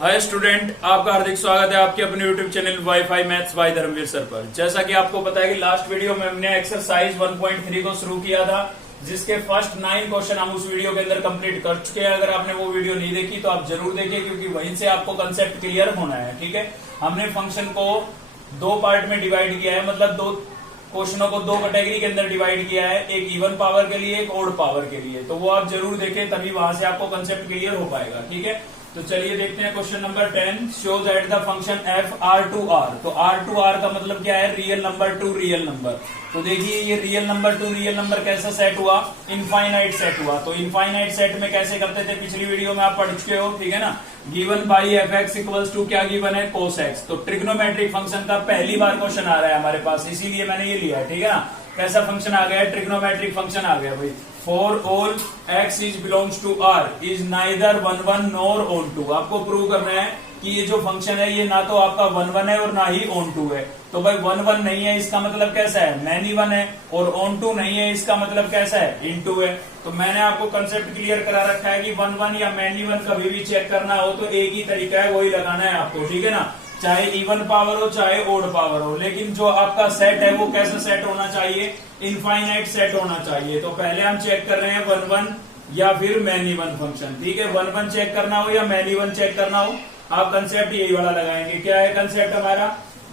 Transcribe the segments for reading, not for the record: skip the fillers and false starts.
Hi student, आपका हार्दिक स्वागत है आपके अपने YouTube channel wifi maths by Dharmveer sir पर। जैसा कि आपको पता है कि लास्ट वीडियो में हमने एक्सरसाइज 1.3 को शुरू किया था, जिसके फर्स्ट 9 क्वेश्चन हम उस वीडियो के अंदर कंप्लीट कर चुके हैं। अगर आपने वो वीडियो नहीं देखी तो आप जरूर देखिए, क्योंकि वहीं से आपको कंसेप्ट क्लियर होना है। ठीक है, हमने फंक्शन को 2 पार्ट में डिवाइड किया है, मतलब 2 क्वेश्चनों को 2 कैटेगरी के अंदर डिवाइड किया है, एक इवन पावर के लिए, एक ओड पावर के लिए। तो वो आप जरूर देखें, तभी वहां से आपको कंसेप्ट क्लियर हो पाएगा। ठीक है, तो चलिए देखते हैं question number 10। Show that the function F R to R. तो आर टू आर का मतलब क्या है? Real number to real number. तो देखिए ये real number to real number कैसा सेट हुआ? इनफाइनाइट सेट हुआ। तो इनफाइनाइट सेट में कैसे करते थे? पिछली वीडियो में आप पढ़ चुके हो। ठीक है ना, given by F X equals to क्या गिवन है? Cos X. तो ट्रिग्नोमेट्रिक फंक्शन का पहली बार क्वेश्चन आ रहा है हमारे पास, इसीलिए मैंने ये लिया है। ठीक है ना, कैसा फंक्शन आ गया? ट्रिग्नोमेट्रिक फंक्शन आ गया भाई। For all X is belongs to R is neither 1 1 nor on 2। आपको प्रूव करना है कि ये जो फंक्शन है ये ना तो आपका 1 1 है और ना ही ऑन 2 है। तो भाई 1 1 नहीं है, इसका मतलब कैसा है? मैनी 1 है। और ऑन 2 नहीं है, इसका मतलब कैसा है? इन 2 है। तो मैंने आपको कंसेप्ट क्लियर करा रखा है कि 1 1 या मैनी 1 कभी भी चेक करना हो तो एक ही तरीका है, वही लगाना है आपको। ठीक है ना, चाहे इवन पावर हो चाहे ओड पावर हो, लेकिन जो आपका सेट है वो कैसा सेट होना चाहिए? इनफाइनाइट सेट होना चाहिए। तो पहले हम चेक कर रहे हैं 1 1 या फिर मैनी 1 फंक्शन। ठीक है, 1 1 चेक करना हो या मैनी 1 चेक करना हो, आप कंसेप्ट यही वाला लगाएंगे। क्या है कंसेप्ट हमारा?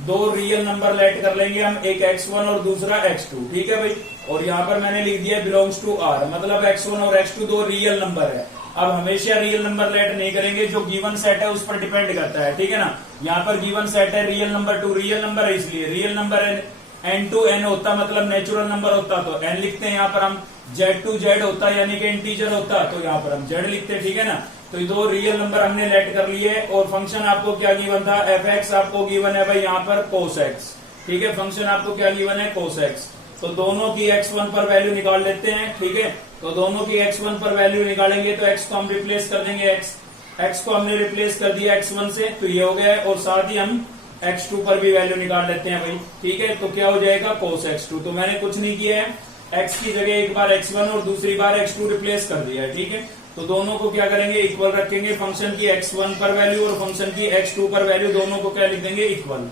2 रियल नंबर लेट कर लेंगे हम, एक x1 और दूसरा x2। ठीक है भाई, और यहाँ पर मैंने लिख दिया बिलोंग्स टू आर, मतलब x1 और x2 2 रियल नंबर है। अब हमेशा रियल नंबर लेट नहीं करेंगे, जो गिवन सेट है उस पर डिपेंड करता है। ठीक है ना, यहाँ पर गिवन सेट है रियल नंबर 2 रियल नंबर है, इसलिए रियल नंबर है। n to n होता मतलब नेचुरल नंबर होता तो n लिखते हैं, यहाँ पर हम z to z होता यानी कि इंटीजर होता तो यहाँ पर हम z लिखते हैं। ठीक है ना, तो 2 रियल नंबर हमने लेट कर लिए। और फंक्शन आपको क्या गिवन था? एफ एक्स आपको गिवन है भाई यहाँ पर कोस एक्स। ठीक है, फंक्शन आपको क्या गिवन है? Cos X. तो दोनों की x1 पर वैल्यू निकाल लेते हैं। ठीक है, तो दोनों की x1 पर वैल्यू निकालेंगे तो x को हम रिप्लेस कर देंगे, x को हमने रिप्लेस कर दिया x1 से, तो ये हो गया है। और साथ ही हम x2 पर भी वैल्यू निकाल लेते हैं भाई। ठीक है, तो क्या हो जाएगा? cos x2। तो मैंने कुछ नहीं किया है, x की जगह एक बार x1 और दूसरी बार x2 रिप्लेस कर दिया है। ठीक है, तो दोनों को क्या करेंगे? इक्वल रखेंगे। फंक्शन की x1 पर वैल्यू और फंक्शन की x2 पर वैल्यू, दोनों को क्या लिख देंगे? इक्वल।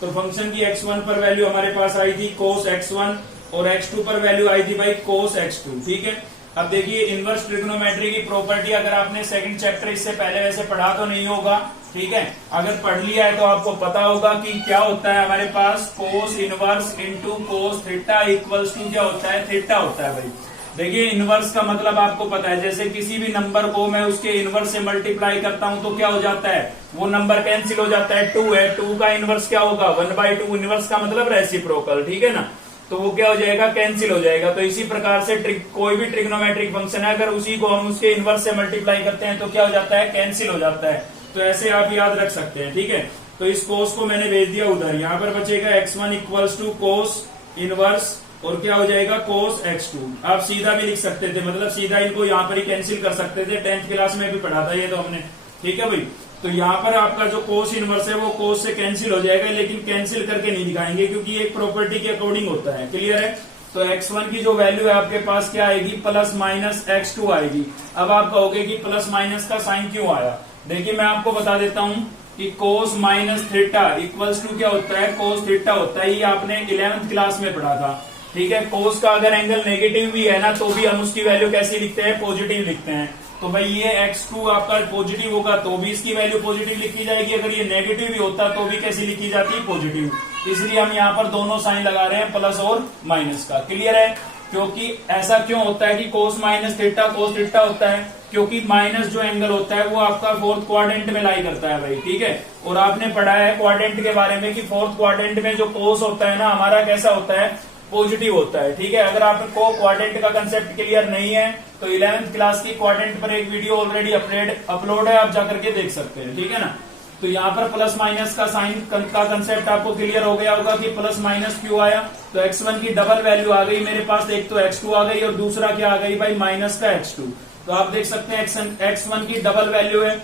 तो फंक्शन की x1 पर वैल्यू हमारे पास आई थी cos x1 और x2 पर वैल्यू आई थी भाई cos x2। ठीक है, अब देखिए इनवर्स ट्रिग्नोमेट्री की प्रॉपर्टी अगर आपने सेकंड चैप्टर इससे पहले वैसे पढ़ा तो नहीं होगा। ठीक है, अगर पढ़ लिया है तो आपको पता होगा कि क्या होता है हमारे पास cos inverse into cos theta equals to क्या होता है? थीटा होता है भाई। देखिए इनवर्स का मतलब आपको पता है, जैसे किसी भी नंबर को मैं उसके इनवर्स से मल्टीप्लाई करता हूं तो क्या हो जाता है? वो नंबर कैंसिल हो जाता है। 2 है, 2 का इनवर्स क्या होगा? 1/2। इनवर्स का मतलब रेसिप्रोकल। ठीक है ना, तो वो क्या हो जाएगा? कैंसिल हो जाएगा। तो इसी प्रकार से कोई भी ट्रिग्नोमेट्रिक फंक्शन है, अगर उसी को हम उसके इनवर्स से मल्टीप्लाई करते हैं तो क्या हो जाता है? कैंसिल हो जाता है। तो ऐसे आप याद रख सकते हैं। ठीक है, तो इस कोस को मैंने भेज दिया उधर, यहाँ पर बचेगा x1 equals to cos inverse और क्या हो जाएगा? कोस x2। आप सीधा भी लिख सकते थे, मतलब सीधा इनको यहाँ पर ही कैंसिल कर सकते थे। 10th क्लास में भी पढ़ा था ये तो हमने। ठीक है भाई, तो यहाँ पर आपका जो कोस इनवर्स है वो कोस से कैंसिल हो जाएगा, लेकिन कैंसिल करके नहीं दिखाएंगे क्योंकि एक प्रॉपर्टी के अकॉर्डिंग होता है। क्लियर है? तो x1 की जो वैल्यू है आपके पास क्या आएगी? प्लस माइनस x2 आएगी। अब आप कहोगे कि प्लस माइनस का साइन क्यों आया? देखिए मैं आपको बता देता हूं कि cos minus theta equals to क्या होता है? cos थीटा होता है। ये आपने 11th क्लास में पढ़ा था। ठीक है, cos का अगर एंगल नेगेटिव भी है ना तो भी हम उसकी वैल्यू कैसी लिखते हैं? पॉजिटिव लिखते हैं। तो भाई ये x2 आपका पॉजिटिव होगा तो भी इसकी वैल्यू पॉजिटिव लिखी जाएगी, अगर ये नेगेटिव भी होता तो भी कैसी लिखी जाती है? पॉजिटिव। इसलिए हम यहाँ पर दोनों साइन लगा रहे हैं, प्लस और माइनस का। क्लियर है? क्योंकि ऐसा क्यों होता है कि cos minus theta cos theta होता है? क्योंकि माइनस जो एंगल होता है वो आपका 4th क्वाड्रेंट में लाई करता है भाई। ठीक है, और आपने पढ़ा है क्वाड्रेंट के बारे में कि 4th क्वाड्रेंट में जो cos होता है ना हमारा कैसा होता है? पॉजिटिव होता है। ठीक है, अगर आपको क्वाड्रेंट का कंसेप्ट क्लियर नहीं है तो 11th क्लास की क्वाड्रेंट पर एक वीडियो ऑलरेडी अपलोड है, आप जाकर के देख सकते हैं। ठीक है ना, तो यहाँ पर प्लस माइनस का साइन का कंसेप्ट आपको क्लियर हो गया होगा कि प्लस माइनस क्यों आया। तो x1 की डबल वैल्यू आ गई मेरे पास, एक तो x2 आ गई और दूसरा क्या आ गई भाई? माइनस का x2। तो आप देख सकते हैं x1 की डबल वैल्यू है,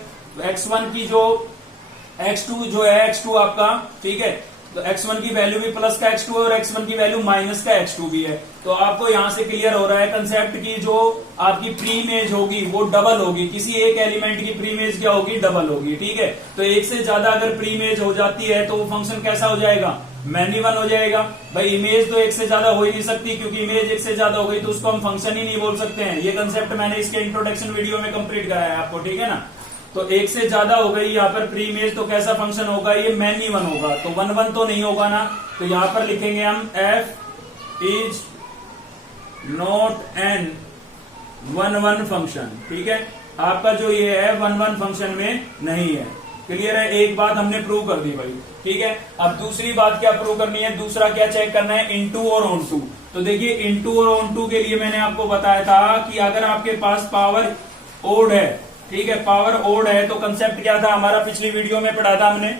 x1 की जो x2 जो है x2 आपका। ठीक है, तो x1 की वैल्यू भी प्लस का x2 है और x1 की वैल्यू माइनस का x2 भी है। तो आपको यहां से क्लियर हो रहा है कंसेप्ट की जो आपकी प्री इमेज होगी वो डबल होगी, किसी एक एलिमेंट की प्री इमेज क्या होगी, डबल होगी। ठीक है, तो एक से ज्यादा अगर प्री इमेज हो जाती है तो वो फंक्शन कैसा हो जाएगा, मैनी वन हो जाएगा। भाई इमेज तो एक से ज्यादा हो ही नहीं सकती, क्योंकि इमेज एक से ज्यादा हो गई तो उसको हम फंक्शन ही नहीं बोल सकते हैं। ये कंसेप्ट मैंने इसके इंट्रोडक्शन वीडियो में कंप्लीट कराया है आपको, ठीक है ना। तो एक से ज्यादा हो गई यहाँ पर प्री इमेज, तो कैसा फंक्शन होगा, ये मैनी वन होगा। तो वन वन तो नहीं होगा ना, तो यहां पर लिखेंगे हम f is not N one one function. ठीक है, आपका जो ये है वन वन फंक्शन में नहीं है। क्लियर है, एक बात हमने प्रूव कर दी भाई। ठीक है, अब दूसरी बात क्या प्रूव करनी है, दूसरा क्या चेक करना है, इनटू और ऑन टू। तो देखिए इनटू और ऑन टू के लिए मैंने आपको बताया था कि अगर आपके पास पावर ओड है, ठीक है, पावर ओड है, तो कंसेप्ट क्या था हमारा, पिछली वीडियो में पढ़ा था हमने,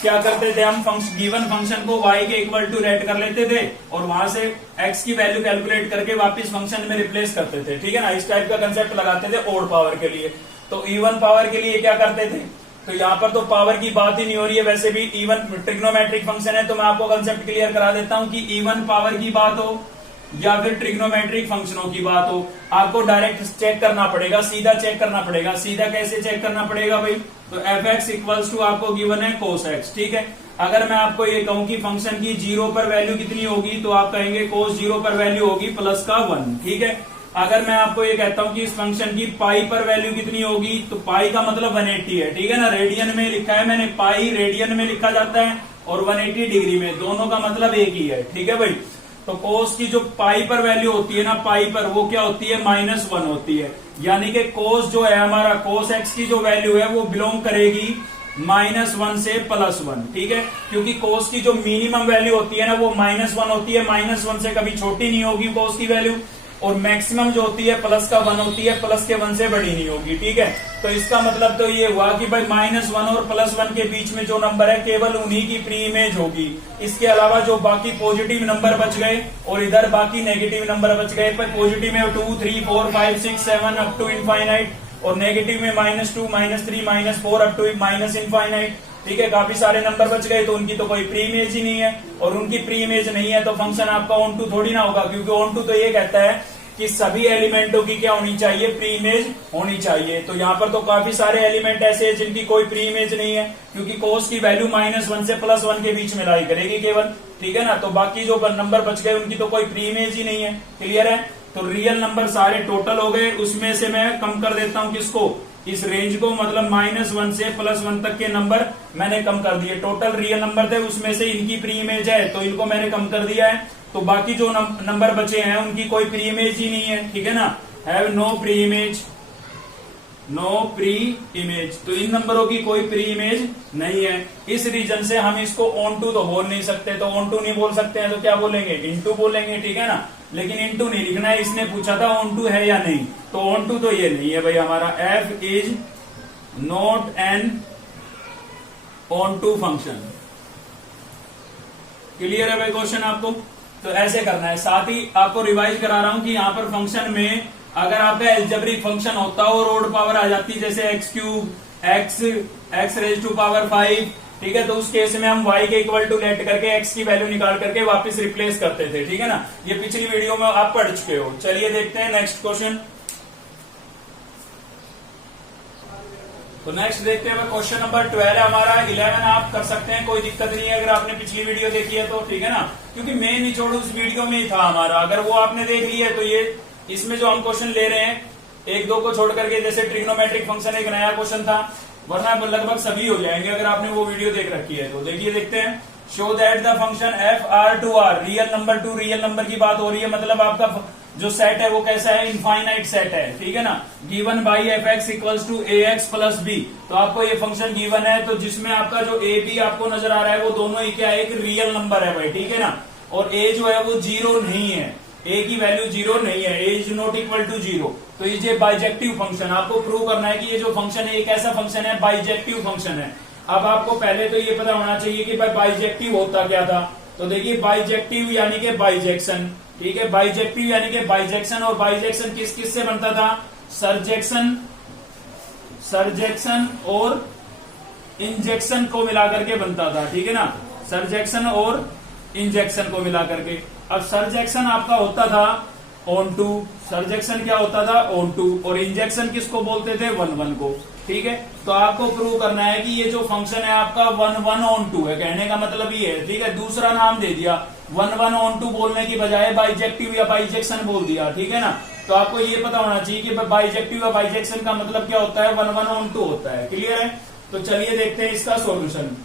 क्या करते थे हम, गिवन फंक्शन को y के इक्वल टू रेट कर लेते थे और वहां से x की वैल्यू कैलकुलेट करके वापस फंक्शन में रिप्लेस करते थे। ठीक है ना, इस टाइप का कंसेप्ट लगाते थे ओड पावर के लिए। तो इवन पावर के लिए क्या करते थे, तो यहाँ पर तो पावर की बात ही नहीं हो रही है, वैसे भी इवन ट्रिग्नोमेट्रिक फंक्शन है। तो मैं आपको कंसेप्ट क्लियर करा देता हूं कि इवन पावर की बात हो या फिर ट्रिग्नोमेट्रिक फंक्शनों की बात हो, आपको डायरेक्ट चेक करना पड़ेगा, सीधा चेक करना पड़ेगा। सीधा कैसे चेक करना पड़ेगा भाई, तो एफ एक्स इक्वल्स टू आपको गिवन है कोस एक्स। ठीक है, अगर मैं आपको ये कहूं कि फंक्शन की 0 पर वैल्यू कितनी होगी, तो आप कहेंगे कोस 0 पर वैल्यू होगी प्लस का 1। ठीक है, अगर मैं आपको ये कहता हूं कि इस फंक्शन की पाई पर वैल्यू कितनी होगी, तो पाई का मतलब 180 है। ठीक है ना, रेडियन में लिखा है मैंने, पाई रेडियन में लिखा जाता है और 180 डिग्री में, दोनों का मतलब एक ही है। ठीक है भाई, तो कोस की जो पाई पर वैल्यू होती है ना, पाई पर, वो क्या होती है, -1 होती है। यानी कि कोस जो है हमारा, कोस एक्स की जो वैल्यू है वो बिलोंग करेगी -1 से +1। ठीक है, क्योंकि कोस की जो मिनिमम वैल्यू होती है ना वो -1 होती है, -1 से कभी छोटी नहीं होगी कोस की वैल्यू, और मैक्सिमम जो होती है प्लस का 1 होती है, प्लस के 1 से बड़ी नहीं होगी। ठीक है, तो इसका मतलब तो ये हुआ कि भाई -1 और +1 के बीच में जो नंबर है केवल उन्हीं की प्री इमेज होगी। इसके अलावा जो बाकी पॉजिटिव नंबर बच गए और इधर बाकी नेगेटिव नंबर बच गए, पर पॉजिटिव में 2, 3, 4, 5, 6, 7 अप टू इनफाइनाइट, और नेगेटिव में -2, -3, -4 अप टू इनफाइनाइट। ठीक है, काफी सारे नंबर बच गए, तो उनकी तो कोई प्री इमेज ही नहीं है, और उनकी प्री इमेज नहीं है तो फंक्शन आपका ऑन टू थोड़ी ना होगा, क्योंकि ऑन टू तो ये कहता है कि सभी एलिमेंटों की क्या होनी चाहिए, प्री इमेज होनी चाहिए। तो यहाँ पर तो काफी सारे एलिमेंट ऐसे हैं जिनकी कोई प्री इमेज नहीं है, क्योंकि कोस की वैल्यू -1 से +1 के बीच में लाई करेगी केवल। ठीक है ना, तो बाकी जो नंबर बच गए उनकी तो कोई प्री इमेज ही नहीं है। क्लियर है, तो रियल नंबर सारे टोटल हो गए, उसमें से मैं कम कर देता हूं किसको, इस रेंज को, मतलब -1 से +1 तक के नंबर मैंने कम कर दिए। टोटल रियल नंबर थे, उसमें से इनकी प्री इमेज है तो इनको मैंने कम कर दिया है। तो बाकी जो नंबर बचे हैं उनकी कोई प्री इमेज ही नहीं है। ठीक है ना, have no pre image, no pre image, तो इन नंबरों की कोई प्री इमेज नहीं है। इस रीजन से हम इसको ऑन टू तो बोल नहीं सकते, तो ऑन टू नहीं बोल सकते हैं तो क्या बोलेंगे, इनटू बोलेंगे। ठीक है ना, लेकिन इनटू नहीं लिखना है, इसने पूछा था ऑन टू है या नहीं, तो ऑन टू तो ये नहीं है भाई हमारा। F is not an onto function. Clear है भाई क्वेश्चन आपको, तो ऐसे करना है। साथ ही आपको रिवाइज करा रहा हूं कि यहाँ पर फंक्शन में अगर आपका एल्जेब्रिक फंक्शन होता और ओड पावर आ जाती, जैसे x3, x raise to power 5, ठीक है, तो उस केस में हम y के इक्वल टू लेट करके x की वैल्यू निकाल करके वापस रिप्लेस करते थे। ठीक है ना, ये पिछली वीडियो में आप पढ़ चुके हो। चलिए देखते हैं नेक्स्ट क्वेश्चन। तो नेक्स्ट देखते हैं क्वेश्चन नंबर 12 हमारा। 11 आप कर सकते हैं, कोई दिक्कत नहीं है अगर आपने पिछली वीडियो देखी है तो। ठीक है ना, क्योंकि मेन निचोड़ उस वीडियो में ही था हमारा, अगर वो आपने देख ली है तो ये इसमें जो हम क्वेश्चन ले रहे हैं 1-2 को छोड़ करके, जैसे ट्रिग्नोमेट्रिक फंक्शन एक नया क्वेश्चन था, वरना लगभग सभी हो जाएंगे अगर आपने वो वीडियो देख रखी है तो। देखिए देखते हैं, show that the function FR2R, real number to real number की बात हो रही है, मतलब आपका जो सेट है वो कैसा है, इनफाइनाइट सेट है। ठीक है ना, given by F X equals to A X plus B, तो आपको ये फंक्शन गिवन है, तो जिसमें आपका जो ए बी आपको नजर आ रहा है वो दोनों ही क्या है, एक रियल नंबर है भाई। ठीक है ना, और ए जो है वो 0 नहीं है, ए की वैल्यू 0 नहीं है, ए इज नॉट इक्वल टू 0। तो ये बाइजेक्टिव फंक्शन, आपको प्रूव करना है कि ये जो फंक्शन है एक ऐसा फंक्शन है, बाइजेक्टिव फंक्शन है। अब आपको पहले तो ये पता होना चाहिए कि भाई बाइजेक्टिव होता क्या था। तो देखिए बाइजेक्टिव यानी कि बाइजेक्शन, ठीक है, बाइजेक्टिव यानी कि बाइजेक्शन, और बाइजेक्शन किस किस से बनता था, सर्जेक्शन और इंजेक्शन को मिलाकर के बनता था। ठीक है ना, सरजेक्शन और इंजेक्शन को मिला करके। अब सरजेक्शन आपका होता था ऑन टू, सरजेक्शन क्या होता था ऑन टू, और इंजेक्शन किसको बोलते थे 1 1 को। ठीक है, तो आपको प्रूव करना है कि ये जो फंक्शन है आपका 1 1 ऑन टू है। कहने का मतलब ये है, ठीक है, दूसरा नाम दे दिया 1 1 ऑन टू बोलने की बजाय बाइजेक्टिव या बाइजेक्शन बोल दिया। ठीक है ना, तो आपको ये पता होना चाहिए कि बाइजेक्टिव या बाइजेक्शन का मतलब क्या होता है, 1 1 ऑन टू होता है। क्लियर है, तो चलिए देखते हैं इसका सॉल्यूशन।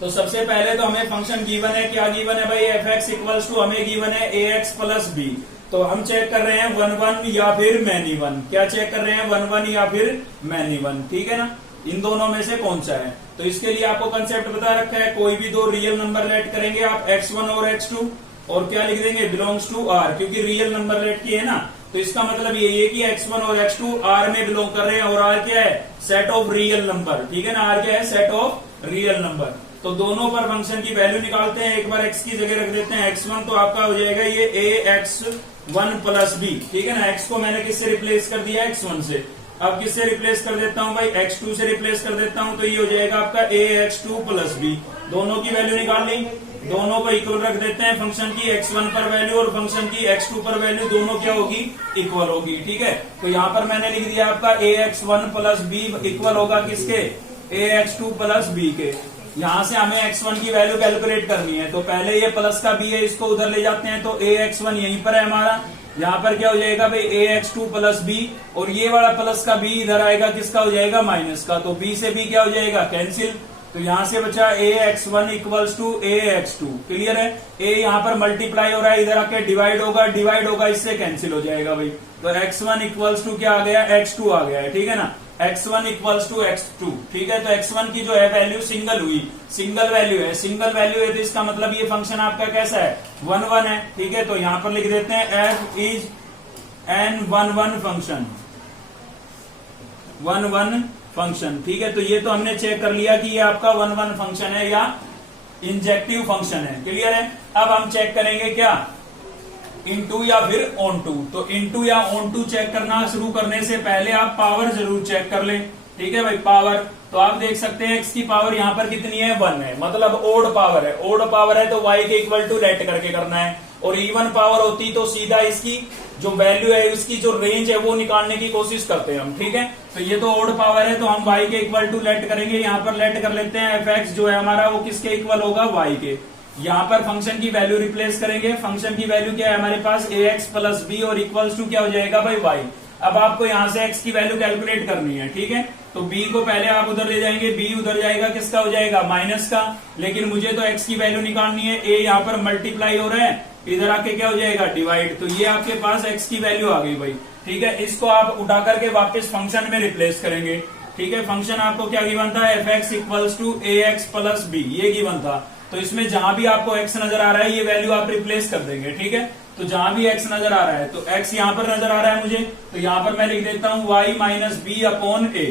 तो सबसे पहले तो हमें फंक्शन गिवन है, क्या गिवन है भाई, एफ एक्स इक्वल्स टू हमें गिवन है ए एक्स प्लस बी। तो हम चेक कर रहे हैं 1 1 या फिर मैनी 1। क्या चेक कर रहे हैं, 1 1 या फिर मैनी 1। ठीक है ना, इन दोनों में से कौन सा है। तो इसके लिए आपको कंसेप्ट बता रखा है, कोई भी दो रियल नंबर लेट करेंगे आप x1 और x2, और क्या लिख देंगे, बिलोंग्स टू r, क्योंकि रियल नंबर लेट किए है ना। तो इसका मतलब ये है कि x1 और x2 r में बिलोंग कर रहे हैं, और r क्या है, सेट ऑफ रियल नंबर। ठीक है ना, r क्या है, सेट ऑफ रियल नंबर। तो दोनों पर फंक्शन की वैल्यू निकालते हैं। एक बार x की जगह रख देते हैं x1, तो आपका हो जाएगा ये ax1 प्लस b। ठीक है ना, x को मैंने किससे रिप्लेस कर दिया, x1 से। अब किससे रिप्लेस कर देता हूं भाई, x2 से रिप्लेस कर देता हूं, तो ये हो जाएगा आपका ax2 प्लस b। दोनों की वैल्यू निकाल ली, दोनों को इक्वल रख देते हैं। फंक्शन की x1 पर वैल्यू और फंक्शन की x2 पर वैल्यू दोनों क्या होगी, इक्वल होगी। ठीक है, तो यहाँ पर मैंने लिख दिया आपका ax1 प्लस b इक्वल होगा किसके, ax2 प्लस b के। यहां से हमें x1 की वैल्यू कैलकुलेट करनी है, तो पहले ये प्लस का b है, इसको उधर ले जाते हैं, तो ax1 यहीं पर है हमारा। यहाँ पर क्या हो जाएगा भाई, ax2 प्लस b, और ये वाला प्लस का b इधर आएगा, किसका हो जाएगा, माइनस का। तो b से b क्या हो जाएगा, कैंसिल। तो यहां से बचा ax1 equals to ax2। Clear है, a यहाँ पर मल्टीप्लाई हो रहा है, इधर आके डिवाइड होगा, इससे कैंसिल हो जाएगा भाई। तो x1 इक्वल्स टू क्या आ गया, x2 आ गया है। ठीक है ना, x1 इक्वल्स टू x2। ठीक है, तो x1 की जो है वैल्यू सिंगल हुई, सिंगल वैल्यू है, तो इसका मतलब ये फंक्शन आपका कैसा है, 1 1 है। ठीक है, तो यहां पर लिख देते हैं f is N 1 1 function, 1 1 function. ठीक है, तो ये तो हमने चेक कर लिया कि ये आपका 1 1 फंक्शन है या इंजेक्टिव फंक्शन है। क्लियर है, अब हम चेक करेंगे क्या, इनटू या फिर ऑन टू। तो इनटू या ऑन टू चेक करना शुरू करने से पहले आप पावर जरूर चेक कर लें। ठीक है भाई, पावर तो आप देख सकते हैं x की पावर यहाँ पर कितनी है, 1 है, मतलब ओड पावर है। ओड पावर है तो y के इक्वल टू लेट करके करना है, और इवन पावर होती तो सीधा इसकी जो वैल्यू है, उसकी जो रेंज है वो निकालने की कोशिश करते हैं हम। ठीक है, तो ये तो ओड पावर है, तो हम y के इक्वल टू लेट करेंगे। यहाँ पर लेट कर लेते हैं, f(x) जो है हमारा वो किसके इक्वल होगा, y के। यहाँ पर फंक्शन की वैल्यू रिप्लेस करेंगे। फंक्शन की वैल्यू क्या है हमारे पास, ax प्लस b, और इक्वल्स टू क्या हो जाएगा भाई, y। अब आपको यहाँ से x की वैल्यू कैलकुलेट करनी है। ठीक है, तो b को पहले आप उधर ले जाएंगे, b उधर जाएगा, किसका हो जाएगा, माइनस का। लेकिन मुझे तो x की वैल्यू निकालनी है, a यहाँ पर मल्टीप्लाई हो रहा है, इधर आके क्या हो जाएगा, डिवाइड। तो ये आपके पास x की वैल्यू आ गई भाई। ठीक है, इसको आप उठा करके वापस फंक्शन में रिप्लेस करेंगे। ठीक है, फंक्शन आपको क्या गिवन था, f(x) equals to ax plus b, ये गिवन था। तो इसमें जहां भी आपको x नजर आ रहा है, ये वैल्यू आप रिप्लेस कर देंगे। ठीक है, तो जहां भी x नजर आ रहा है, तो x यहां पर नजर आ रहा है मुझे, तो यहां पर मैं लिख देता हूं y minus B upon a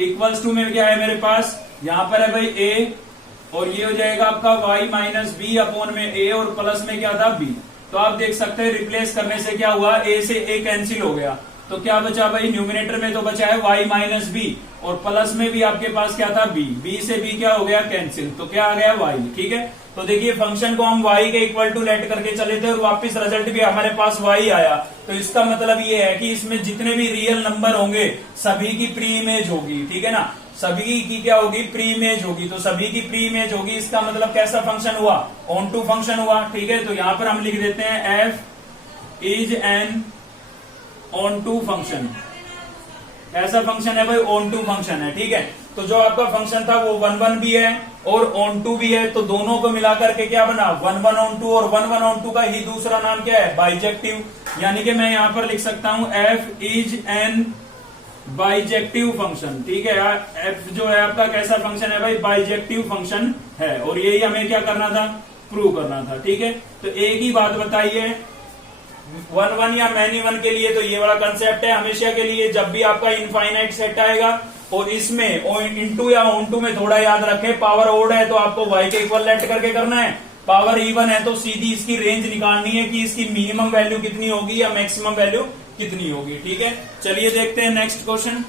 equals to में क्या है मेरे पास, यहां पर है भाई a, और ये हो जाएगा आपका y माइनस बी अपॉन में a, और प्लस में क्या था b। तो आप देख सकते हैं रिप्लेस करने से क्या हुआ, a से a कैंसिल हो गया, तो क्या बचा भाई, न्यूमिनेटर में तो बचा है y माइनस बी, और प्लस में भी आपके पास क्या था, b से b क्या हो गया, कैंसिल। तो क्या आ गया, y। ठीक है, तो देखिए फंक्शन को हम y के इक्वल टू लेट करके चले थे, और वापस रिजल्ट भी हमारे पास y आया। तो इसका मतलब ये है कि इसमें जितने भी रियल नंबर होंगे सभी की प्री इमेज होगी। ठीक है ना, सभी की क्या होगी, प्री इमेज होगी। तो सभी की प्री इमेज होगी, इसका मतलब कैसा फंक्शन हुआ, ऑन टू फंक्शन हुआ। ठीक है, तो यहां पर हम लिख देते हैं f is an onto function. ऐसा फंक्शन है भाई, ऑन टू फंक्शन है। ठीक है, तो जो आपका फंक्शन था वो 1 1 भी है और ऑन टू भी है, तो दोनों को मिलाकर के क्या बना, 1 1 ऑन टू, और 1 1 ऑन टू का ही दूसरा नाम क्या है, बाइजेक्टिव। यानी कि मैं यहां पर लिख सकता हूं f is N bijective function. ठीक है, f जो है आपका कैसा फंक्शन है भाई, बाइजेक्टिव फंक्शन है, और यही हमें क्या करना था, प्रूव करना था। ठीक है, तो एक ही बात बताइए, 1 1 या मैनी 1 के लिए तो ये वाला कंसेप्ट है हमेशा के लिए। जब भी आपका इनफाइनाइट सेट आएगा और इसमें इनटू या ऑन टू में थोड़ा याद रखें, पावर ओड है तो आपको y के इक्वल लेट करके करना है, पावर इवन है तो सीधी इसकी रेंज निकालनी है कि इसकी मिनिमम वैल्यू कितनी होगी या मैक्सिमम वैल्यू कितनी होगी। ठीक है, चलिए देखते हैं नेक्स्ट क्वेश्चन।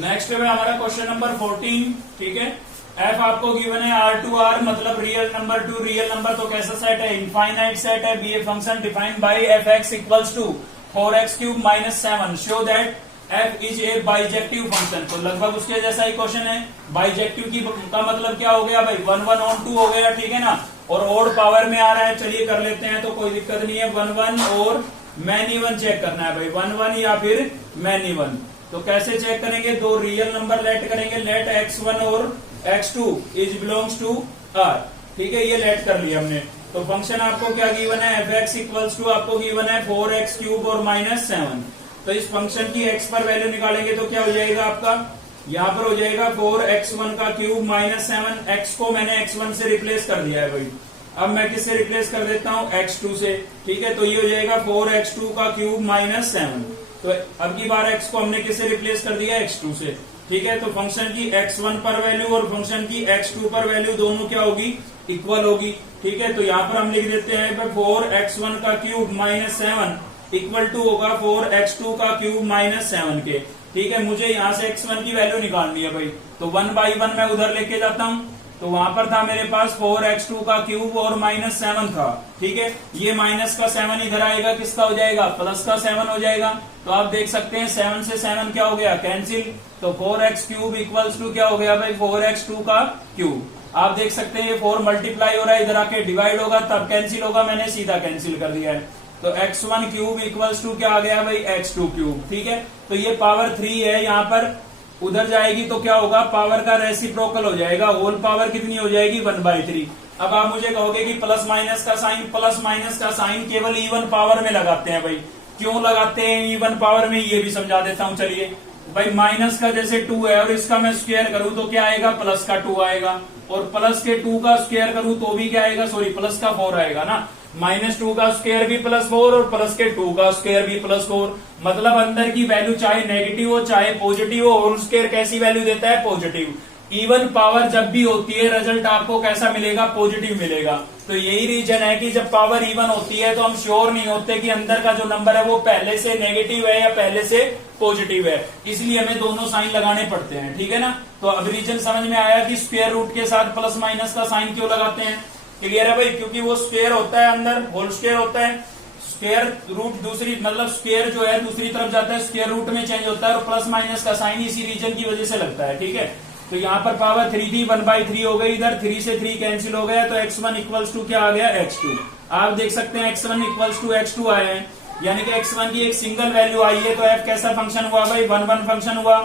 नेक्स्ट है हमारा क्वेश्चन नंबर 14। ठीक है, एफ आपको गिवन है आर टू आर, मतलब real number to real number, तो कैसा सेट है, इनफाइनाइट सेट है। Be a function defined by F X equals to 4x³ - 7, show that F is a bijective function. तो लगभग उसके जैसा ही क्वेश्चन है। बाइजेक्टिव की का मतलब क्या हो गया भाई, 1 1 on 2 हो गया, ठीक है ना, और ओड पावर में आ रहा है। चलिए कर लेते हैं, तो कोई दिक्कत नहीं है। 1 1 और मैनी 1 चेक करना है भाई, 1 1 या फिर मैनी 1। तो कैसे चेक करेंगे, दो रियल नंबर लेट करेंगे, लेट x1 और x2 is belongs to r, ठीक है, ये लेट कर लिया हमने। तो फंक्शन आपको क्या गिवन है, एफ एक्स इक्वल्स टू आपको गिवन है 4x³ और -7। तो इस फंक्शन की x पर वैल्यू निकालेंगे तो क्या हो जाएगा आपका, यहाँ पर हो जाएगा 4x1 का क्यूब -7, x को मैंने x1 से रिप्लेस कर दिया है भाई। अब मैं किससे रिप्लेस कर देता हूँ, x2 से, ठीक है। तो ये हो जाएगा 4x2 का क्यूब -7। तो अब की बार x को हमने किससे रिप्लेस कर दिया, x2 से, ठीक है। तो फंक्शन की x1 पर वैल्यू और फंक्शन की x2 पर वैल्यू दोनों क्या होगी, इक्वल होगी, ठीक है। तो यहाँ पर हम लिख देते हैं 4x1 का क्यूब -7 इक्वल टू होगा 4x2 का क्यूब -7 के, ठीक है। मुझे यहाँ से x1 की वैल्यू निकालनी है भाई, तो 1/1 मैं उधर लेके जाता हूँ। तो वहां पर था मेरे पास 4x2 का क्यूब और -7 था, ठीक है। ये माइनस का 7 इधर आएगा, किसका हो जाएगा, प्लस का 7 हो जाएगा। तो आप देख सकते हैं 7 से 7 क्या हो गया, कैंसिल। तो 4x³ इक्वल्स टू क्या हो गया भाई, 4x2 का क्यूब। आप देख सकते हैं ये 4 मल्टीप्लाई हो रहा है, इधर आके डिवाइड होगा तब कैंसिल होगा, मैंने सीधा कैंसिल कर दिया है। तो x1³ इक्वल्स टू क्या आ गया भाई, x2³, ठीक है। तो ये पावर 3 है, यहाँ पर उधर जाएगी तो क्या होगा, पावर का रेसिप्रोकल हो जाएगा, होल पावर कितनी हो जाएगी, 1/3। अब आप मुझे कहोगे कि प्लस माइनस का साइन केवल इवन पावर में लगाते हैं भाई। क्यों लगाते हैं इवन पावर में, ये भी समझा देता हूं। चलिए भाई, माइनस का जैसे 2 है और इसका मैं स्क्वायर करूं तो क्या आएगा, प्लस का 2 आएगा, और प्लस के 2 का स्क्वायर करूं तो भी क्या आएगा, सॉरी प्लस का 4 आएगा ना। -2 का स्क्वायर भी +4 और प्लस के 2 का स्क्वायर भी +4, मतलब अंदर की वैल्यू चाहे नेगेटिव हो चाहे पॉजिटिव हो, होल स्क्वायर कैसी वैल्यू देता है, पॉजिटिव। इवन पावर जब भी होती है रिजल्ट आपको कैसा मिलेगा, पॉजिटिव मिलेगा। तो यही रीजन है कि जब पावर इवन होती है तो हम श्योर नहीं होते कि अंदर का जो नंबर है वो पहले से नेगेटिव है या पहले से पॉजिटिव है, इसलिए हमें दोनों साइन लगाने पड़ते हैं, ठीक है ना। तो अब रीजन समझ में आया कि स्क्वायर रूट के साथ प्लस माइनस का साइन क्यों लगाते हैं, क्लियर है भाई। क्योंकि वो स्क्वायर होता है, अंदर होल स्क्वायर होता है, स्क्वायर रूट दूसरी, मतलब स्क्वायर जो है दूसरी तरफ जाता है, स्क्वायर रूट में चेंज होता है, और प्लस माइनस का साइन इसी रीजन की वजह से लगता है, ठीक है। तो यहाँ पर पावर 3 थी, 1/3 हो गई, इधर 3 से 3 कैंसिल हो गया, तो x1 इक्वल्स टू क्या आ गया, x2। आप देख सकते हैं x1 इक्वल्स टू x2 आए हैं, यानी कि x1 की एक सिंगल वैल्यू आई है। तो f कैसा फंक्शन हुआ भाई, 1 1 फंक्शन हुआ,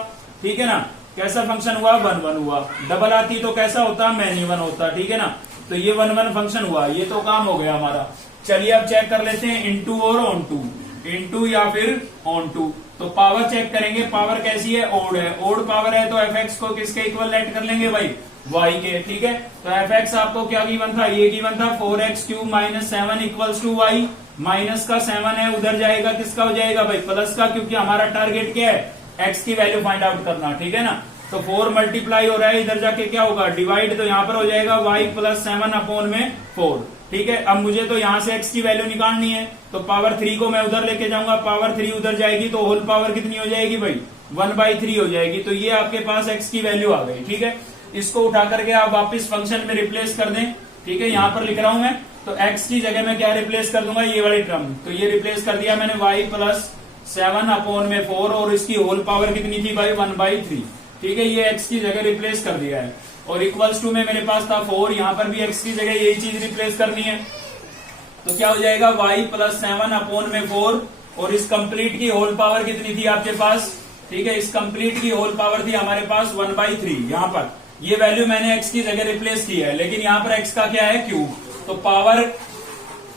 ठीक है ना। कैसा फंक्शन हुआ, 1 1 हुआ। डबल आती तो कैसा होता, मैनी 1 होता, ठीक है ना। तो ये 1 1 फंक्शन हुआ, ये तो काम हो गया हमारा। चलिए अब चेक कर लेते हैं इनटू और ऑन टू, इनटू या फिर ऑन टू। तो पावर चेक करेंगे, पावर कैसी है, ओड है, ओड पावर है, तो एफ को किसके इक्वल लेट कर लेंगे भाई, y के, ठीक है। तो एफ आपको क्या गिवन था, ये गिवन था 4x³ - 7 equals to y। Minus का 7 है, उधर जाएगा, किसका हो जाएगा भाई, प्लस का, क्योंकि हमारा टारगेट क्या है, x की वैल्यू फाइंड आउट करना, ठीक है ना। तो 4 मल्टीप्लाई हो रहा है, इधर जाके क्या होगा, डिवाइड, तो यहाँ पर हो जाएगा y + 7/4, ठीक है। अब मुझे तो यहाँ से x की वैल्यू निकालनी है, तो पावर 3 को मैं उधर लेके जाऊंगा, पावर 3 उधर जाएगी तो होल पावर कितनी हो जाएगी भाई, 1/3 हो जाएगी। तो ये आपके पास x की वैल्यू आ गई, ठीक है। इसको उठा करके आप वापस फंक्शन में रिप्लेस कर दें, ठीक है। यहाँ पर लिख रहा हूं मैं, तो x की जगह में क्या रिप्लेस कर दूंगा, ये वाली टर्म। तो ये रिप्लेस कर दिया मैंने y + 7/4, और इसकी होल पावर कितनी थी भाई, 1/3, ठीक है। ये x की जगह रिप्लेस कर दिया है, और इक्वल्स टू में मेरे पास था 4, यहाँ पर भी x की जगह यही चीज रिप्लेस करनी है। तो क्या हो जाएगा, y + 7/4, और इस कंप्लीट की होल पावर कितनी थी आपके पास, ठीक है। इस कंप्लीट की होल पावर थी हमारे पास 1/3। यहाँ पर ये वैल्यू मैंने x की जगह रिप्लेस की है, लेकिन यहाँ पर x का क्या है, क्यूब। तो पावर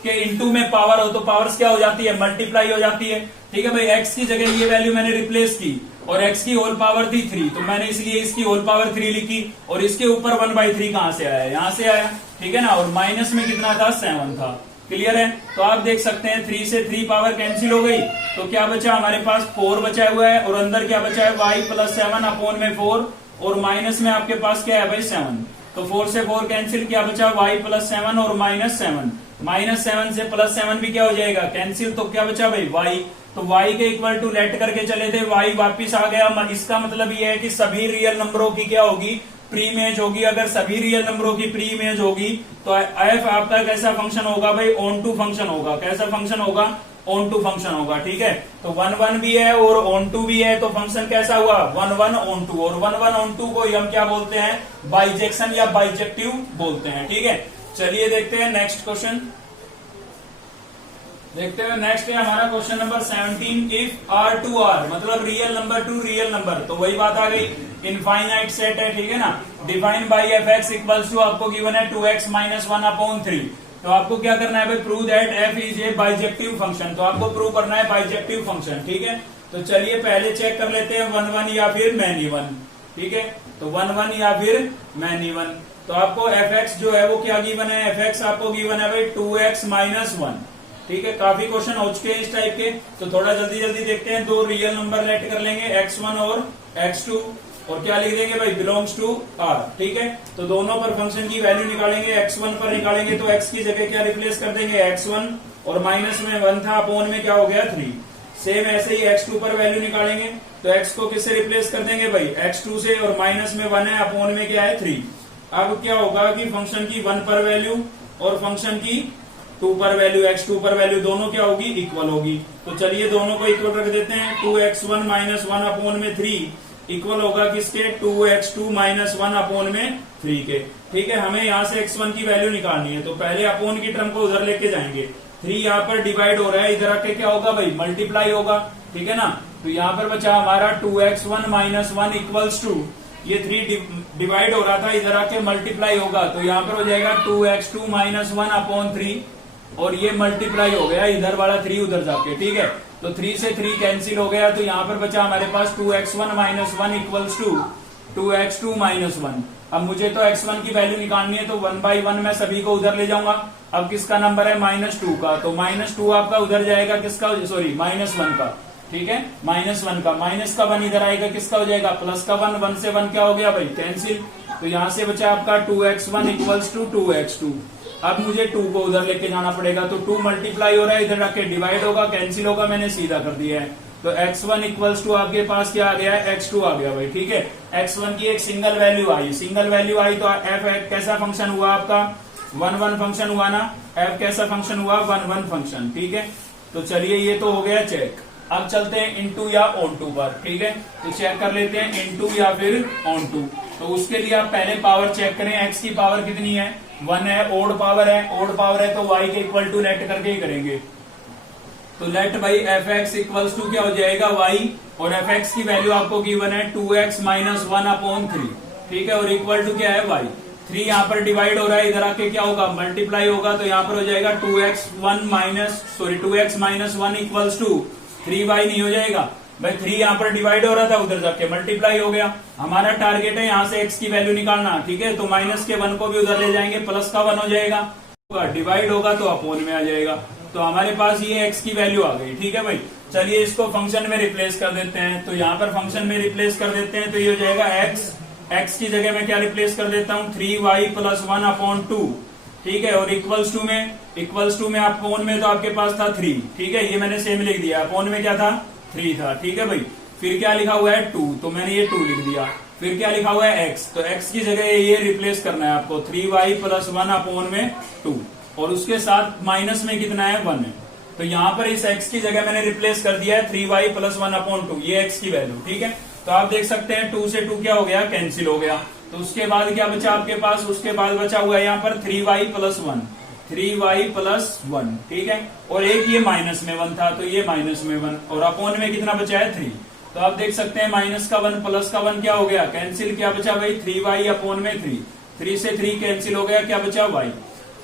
के इनटू में पावर हो तो पावर्स क्या हो जाती है, मल्टीप्लाई हो जाती है, ठीक है भाई। x की जगह ये वैल्यू मैंने रिप्लेस की, और x की होल पावर थी 3, तो मैंने इसलिए इसकी होल पावर 3 लिखी, और इसके ऊपर 1/3 कहां से आया, यहां से आया, ठीक है ना। और माइनस में कितना था, 7 था, क्लियर है। तो आप देख सकते हैं 3 से 3 पावर कैंसिल हो गई, तो क्या बचा हमारे पास, 4 बचा हुआ है, और अंदर क्या बचा है, y + 7/4, और माइनस में आपके पास क्या है भाई, 7। तो 4 से 4 कैंसिल, क्या बचा, y + 7 और -7, -7 से +7 भी क्या हो जाएगा, कैंसिल। तो क्या बचा भाई, y। तो y के इक्वल टू लेट करके चले थे, y वापिस आ गया। इसका मतलब ये है कि सभी रियल नंबरों की क्या होगी, प्री इमेज होगी, अगर सभी रियल नंबरों की प्री इमेज होगी तो एफ आपका कैसा फंक्शन होगा भाई, ऑन टू फंक्शन होगा। कैसा फंक्शन होगा, ऑन टू फंक्शन होगा। ठीक है, तो 1 1 भी है और ऑन टू भी है, तो फंक्शन कैसा हुआ, 1 1 ऑन टू। और 1 1 ऑन टू को हम क्या बोलते हैं, बाइजेक्शन या बाइजेक्टिव बोलते हैं। ठीक है, चलिए देखते हैं नेक्स्ट क्वेश्चन। देखते हैं नेक्स्ट है हमारा question number 17। If R to R मतलब real number to real number, तो वही बात आ गई, इनफाइनाइट सेट है। ठीक है ना, define by F X equals to आपको गिवन है 2x माइनस 1/3। तो आपको क्या करना है भाई, prove that F is a bijective function. तो आपको प्रूव करना है बाइजेक्टिव फंक्शन। ठीक है, तो चलिए पहले चेक कर लेते हैं 1 1 या फिर मैनी 1। ठीक है, तो 1 1 या फिर मैनी 1। तो आपको एफ एक्स जो है वो क्या गिवन है, एफ एक्स आपको गिवन है भाई 2x माइनस 1। ठीक है, काफी क्वेश्चन हो चुके हैं इस टाइप के, तो थोड़ा जल्दी जल्दी देखते हैं। दो रियल नंबर लेट कर लेंगे, x1 और x2, और क्या लिख देंगे भाई, बिलोंग्स टू r। ठीक है, तो दोनों पर फंक्शन की वैल्यू निकालेंगे। x1 पर निकालेंगे तो x की जगह क्या रिप्लेस कर देंगे, x1, और माइनस में 1 था, अपोन में क्या हो गया 3। सेम ऐसे ही x2 पर वैल्यू निकालेंगे तो x को किससे रिप्लेस कर देंगे भाई, x2 से, और माइनस में 1 है, अपोन में क्या है 3। अब क्या होगा कि फंक्शन की 1 पर वैल्यू और फंक्शन की 2 पर वैल्यू, x2 पर वैल्यू दोनों क्या होगी, इक्वल होगी। तो चलिए दोनों को इक्वल रख देते हैं। 2x1 माइनस 1 अपोन में 3 इक्वल होगा किसके, 2x2 माइनस 1 अपोन में 3 के। ठीक है, हमें यहाँ से x1 की वैल्यू निकालनी है, तो पहले अपोन की टर्म को उधर लेके जाएंगे। 3 यहाँ पर डिवाइड हो रहा है, इधर आके क्या होगा भाई, मल्टीप्लाई होगा। ठीक है ना, तो यहाँ पर बचा हमारा 2x1 माइनस 1 इक्वल्स टू, ये 3 डिवाइड हो रहा था, इधर आके मल्टीप्लाई होगा, तो यहाँ पर हो जाएगा 2x2 माइनस 1 अपॉन 3, और ये मल्टीप्लाई हो गया, इधर वाला 3 उधर जाके। ठीक है, तो 3 से 3 कैंसिल हो गया, तो यहाँ पर बचा हमारे पास 2x1 minus 1 equals to 2x2 minus 1। अब मुझे तो x1 की वैल्यू निकालनी है, तो 1 बाई 1 मैं सभी को उधर ले जाऊंगा। अब किसका नंबर है, -2 का, तो -2 आपका उधर जाएगा, किसका, सॉरी -1 का। ठीक है, -1 का, माइनस का 1 इधर आएगा, किसका हो जाएगा, प्लस का 1, 1 से 1 क्या हो गया भाई, कैंसिल। तो यहाँ से बचा आपका 2x1 इक्वल्स टू 2x2। अब मुझे 2 को उधर लेके जाना पड़ेगा, तो 2 मल्टीप्लाई हो रहा है, इधर रखे डिवाइड होगा, कैंसिल होगा, मैंने सीधा कर दिया है। तो x1 इक्वल्स टू आपके पास क्या आ गया है, x2 आ गया भाई। ठीक है, x1 की एक सिंगल वैल्यू आई, सिंगल वैल्यू आई तो f कैसा फंक्शन हुआ आपका, 1 1 फंक्शन हुआ ना, f कैसा फंक्शन हुआ, 1 1 फंक्शन। ठीक है, तो चलिए ये तो हो गया चेक। अब चलते हैं इनटू या ऑन टू पर। ठीक है, तो चेक कर लेते हैं इनटू या फिर ऑन टू। तो उसके लिए आप पहले पावर चेक करें, x की पावर कितनी है, 1 है, ओड पावर है, ओड पावर है तो y के इक्वल टू लेट करके ही करेंगे। तो लेट भाई एफ एक्स इक्वल्स टू क्या हो जाएगा, y, और एफ एक्स की वैल्यू आपको गिवन है 2x माइनस 1 अपॉन 3। ठीक है, और इक्वल टू क्या है y। 3 यहाँ पर डिवाइड हो रहा है, इधर आके क्या होगा, मल्टीप्लाई होगा, तो यहाँ पर हो जाएगा 2x minus 1 equals to 3y नहीं हो जाएगा भाई, 3 यहाँ पर डिवाइड हो रहा था, उधर जाके मल्टीप्लाई हो गया। हमारा टारगेट है यहाँ से x की वैल्यू निकालना। ठीक है, तो माइनस के 1 को भी उधर ले जाएंगे, प्लस का 1 हो जाएगा, डिवाइड होगा तो अपोन में आ जाएगा। तो हमारे पास ये x की वैल्यू आ गई। ठीक है भाई, चलिए इसको फंक्शन में रिप्लेस कर देते हैं। तो यहाँ पर फंक्शन में रिप्लेस कर देते हैं, तो ये हो जाएगा x की जगह में क्या रिप्लेस कर देता हूँ, 3y प्लस 1 अपॉन 2। ठीक है, और इक्वल्स टू में अपोन में तो आपके पास था 3। ठीक है, ये मैंने सेम लिख दिया, अपोन में क्या था, 3 था। ठीक है भाई, फिर क्या लिखा हुआ है 2, तो मैंने ये 2 लिख दिया। फिर क्या लिखा हुआ है x, तो x की जगह ये रिप्लेस करना है आपको, 3y प्लस 1 अपोन में 2, और उसके साथ माइनस में कितना है, 1 है। तो यहाँ पर इस x की जगह मैंने रिप्लेस कर दिया है 3y प्लस 1 अपॉन 2, ये x की वैल्यू। ठीक है, तो आप देख सकते हैं 2 से 2 क्या हो गया, कैंसिल हो गया। तो उसके बाद क्या बचा आपके पास, उसके बाद बचा हुआ है यहाँ पर 3y प्लस 1, 3y प्लस 1। ठीक है, और एक ये माइनस में 1 था, तो ये माइनस में 1, और अपोन में कितना बचा है, 3। तो आप देख सकते हैं माइनस का 1 प्लस का 1 क्या हो गया, कैंसिल, क्या बचा भाई, 3y अपोन में 3, 3 से 3 कैंसिल हो गया, क्या बचा y।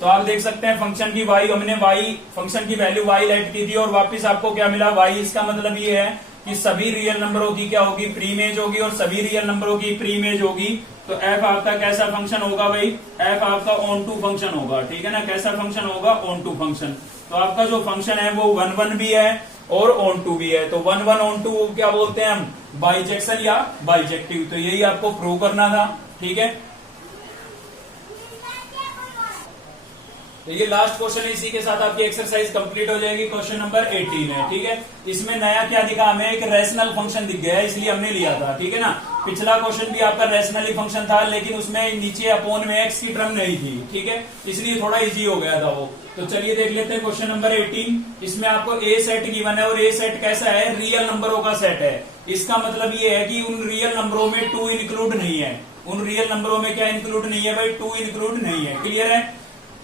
तो आप देख सकते हैं फंक्शन की y, हमने y फंक्शन की वैल्यू y लेट की थी, और वापस आपको क्या मिला, y। इसका मतलब ये है कि सभी रियल नंबरों की क्या होगी, प्री इमेज होगी, और सभी रियल नंबरों की प्री इमेज होगी। तो f आपका कैसा फंक्शन होगा भाई, f आपका ऑन टू फंक्शन होगा। ठीक है ना, कैसा फंक्शन होगा, ऑन टू फंक्शन। तो आपका जो फंक्शन है वो 1 1 भी है और ऑन टू भी है। तो 1 1 ऑन टू क्या बोलते हैं हम, बाइजेक्शन या बाइजेक्टिव। तो यही आपको प्रूव करना था। ठीक है, तो ये लास्ट क्वेश्चन है, इसी के साथ आपकी एक्सरसाइज कंप्लीट हो जाएगी। क्वेश्चन नंबर 18 है, ठीक है। इसमें नया क्या दिखा हमें, एक रैशनल फंक्शन दिख गया है, इसलिए हमने लिया था, ठीक है ना। पिछला क्वेश्चन भी आपका रैशनली फंक्शन था, लेकिन उसमें नीचे अपोन में एक्स की टर्म नहीं थी, ठीक है, इसलिए थोड़ा इजी हो गया था वो। तो चलिए देख लेते हैं क्वेश्चन नंबर 18। इसमें आपको ए सेट गिवन है, और ए सेट कैसा है, रियल नंबरों का सेट है। इसका मतलब ये है कि उन रियल नंबरों में 2 इंक्लूड नहीं है। उन रियल नंबरों में क्या इंक्लूड नहीं है भाई, 2 इंक्लूड नहीं है। क्लियर है।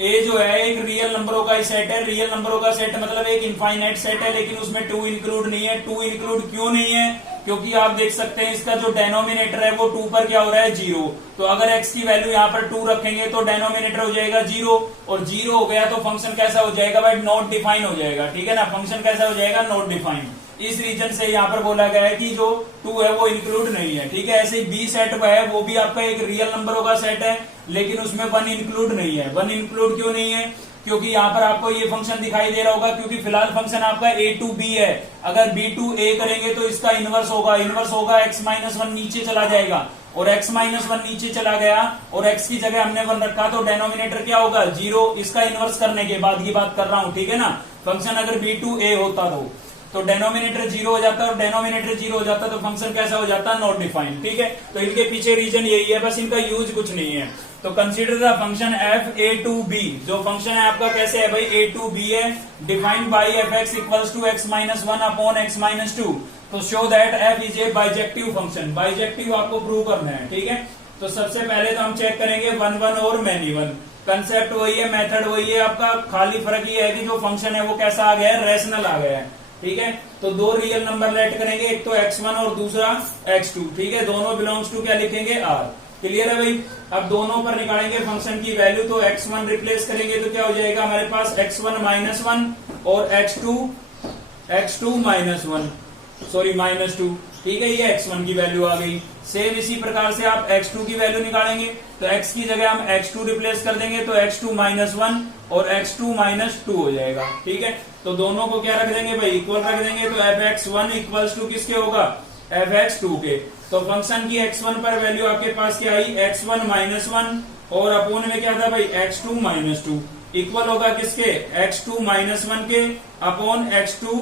ए जो है एक रियल नंबरों का ही सेट है। रियल नंबरों का सेट मतलब एक इनफाइनाइट सेट है, लेकिन उसमें 2 इंक्लूड नहीं है। 2 इंक्लूड क्यों नहीं है, क्योंकि आप देख सकते हैं इसका जो डेनोमिनेटर है वो 2 पर क्या हो रहा है, 0। तो अगर x की वैल्यू यहाँ पर 2 रखेंगे तो डेनोमिनेटर हो जाएगा 0, और 0 हो गया तो फंक्शन कैसा हो जाएगा भाई, नॉट डिफाइन हो जाएगा, ठीक है ना। फंक्शन कैसा हो जाएगा, नॉट डिफाइन। इस रीजन से यहाँ पर बोला गया है कि जो 2 है वो इंक्लूड नहीं है, ठीक है। ऐसे ही बी सेट है, वो भी आपका एक रियल नंबरों का सेट है, लेकिन उसमें 1 इंक्लूड नहीं है। 1 इंक्लूड क्यों नहीं है, क्योंकि यहाँ पर आपको ये फंक्शन दिखाई दे रहा होगा, क्योंकि फिलहाल फंक्शन आपका a to b है। अगर b to a करेंगे तो इसका इनवर्स होगा, इनवर्स होगा x-1 नीचे चला जाएगा, और x-1 नीचे चला गया, और x की जगह हमने 1 रखा तो डेनोमिनेटर क्या होगा, 0। इसका इनवर्स करने के बाद की बात कर रहा हूं, ठीक है ना। फंक्शन अगर b to a होता तो डेनोमिनेटर 0 हो जाता, और डेनोमिनेटर 0 हो जाता तो फंक्शन कैसा हो जाता, नॉट डिफाइंड, ठीक है। तो इनके पीछे रीजन यही है, बस इनका यूज कुछ नहीं है। तो consider the function F A to B. जो फंक्शन है आपका कैसे है भाई, ए टू बी है, defined by F X equals to x-1 upon x-2। तो show that F is a bijective function. Bijective आपको प्रूव करना है, ठीक है। तो सबसे पहले तो हम चेक करेंगे 1 1 और मैनी 1। कंसेप्ट वही है, मेथड वही है आपका, खाली फर्क ये है कि जो फंक्शन है वो कैसा आ गया है, रैशनल आ गया है, ठीक है। तो 2 रियल नंबर लेट करेंगे, एक तो x1 और दूसरा x2, ठीक है। दोनों बिलोंग्स टू क्या लिखेंगे, r। क्लियर है भाई। अब दोनों पर निकालेंगे फंक्शन की वैल्यू, तो x1 रिप्लेस करेंगे तो क्या हो जाएगा हमारे पास, x1 -1 और x2 -2, ठीक है। ये x1 की वैल्यू आ गई। सेम इसी प्रकार से आप x2 की वैल्यू निकालेंगे, तो x की जगह हम x2 रिप्लेस कर देंगे, तो x2 -1 और x2 -2 हो जाएगा, ठीक है। तो दोनों को क्या रख देंगे भाई, इक्वल रख देंगे, तो fx1 इक्वल्स टू किसके होगा, fx2 के। तो फंक्शन की x1 पर वैल्यू आपके पास क्या आई, x1 -1, और अपोन में क्या था भाई, x2 -2, इक्वल होगा किसके, x2 -1 के अपॉन x2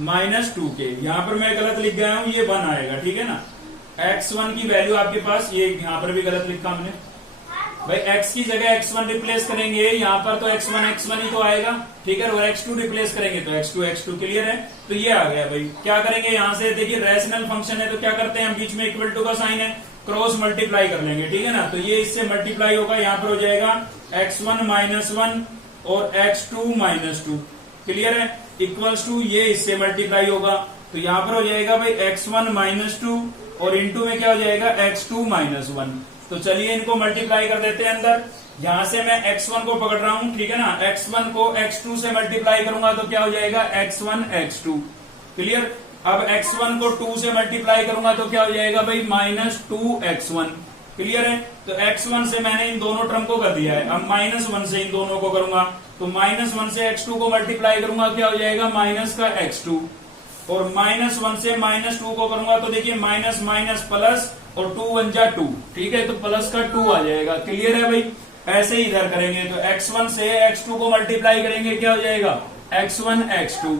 -2 के। यहाँ पर मैं गलत लिख गया हूं, ये 1 आएगा, ठीक है ना। x1 की वैल्यू आपके पास, ये यहाँ पर भी गलत लिखा हमने भाई, x की जगह x1 रिप्लेस करेंगे, यहाँ पर तो x1 ही तो आएगा, ठीक है। और x2 रिप्लेस करेंगे तो x2 क्लियर है। तो ये आ गया भाई। क्या करेंगे यहाँ से, देखिए रैशनल फंक्शन है तो क्या करते हैं हम, बीच में इक्वल टू का साइन है, क्रॉस मल्टीप्लाई कर लेंगे, ठीक है ना। तो ये इससे मल्टीप्लाई होगा, यहाँ पर हो जाएगा x1 -1 और x2 -2, क्लियर है। इक्वल्स टू ये इससे मल्टीप्लाई होगा, तो यहाँ पर हो जाएगा भाई x1 -2 और इंटू में क्या हो जाएगा, x2 -1। तो चलिए इनको मल्टीप्लाई कर देते हैं अंदर। यहां से मैं x1 को पकड़ रहा हूं, ठीक है ना। x1 को x2 से मल्टीप्लाई करूंगा तो क्या हो जाएगा, x1 x2, क्लियर। अब x1 को 2 से मल्टीप्लाई करूंगा तो क्या हो जाएगा भाई, -2x1, क्लियर है। तो x1 से मैंने इन दोनों टर्म को कर दिया है, अब -1 से इन दोनों को करूंगा, तो -1 से x2 को मल्टीप्लाई करूंगा, क्या हो जाएगा, माइनस का x2, और -1 से -2 को करूंगा तो देखिए माइनस माइनस प्लस, और 2 1 जा 2, ठीक है। तो प्लस का 2 आ जाएगा, क्लियर है भाई। ऐसे ही इधर करेंगे, तो x1 से x2 को मल्टीप्लाई करेंगे, क्या हो जाएगा, x1 x2।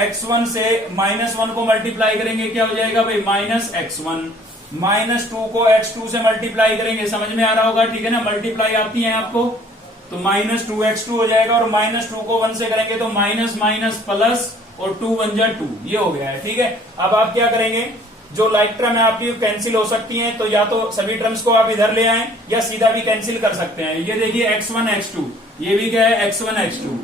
x1 से -1 को मल्टीप्लाई करेंगे, क्या हो जाएगा भाई, -x1। -2 को x2 से मल्टीप्लाई करेंगे, समझ में आ रहा होगा, ठीक है ना। मल्टीप्लाई आती है आपको, तो -2x2 हो जाएगा, और -2 को 1 से करेंगे तो माइनस माइनस प्लस, और 2 1 जा 2, ये हो गया है, ठीक है। अब आप क्या करेंगे, जो लाइक टर्म है आपकी कैंसिल हो सकती हैं, तो या तो सभी टर्म्स को आप इधर ले आए, या सीधा भी कैंसिल कर सकते हैं। ये देखिए x1 x2, ये भी क्या है, x1 x2,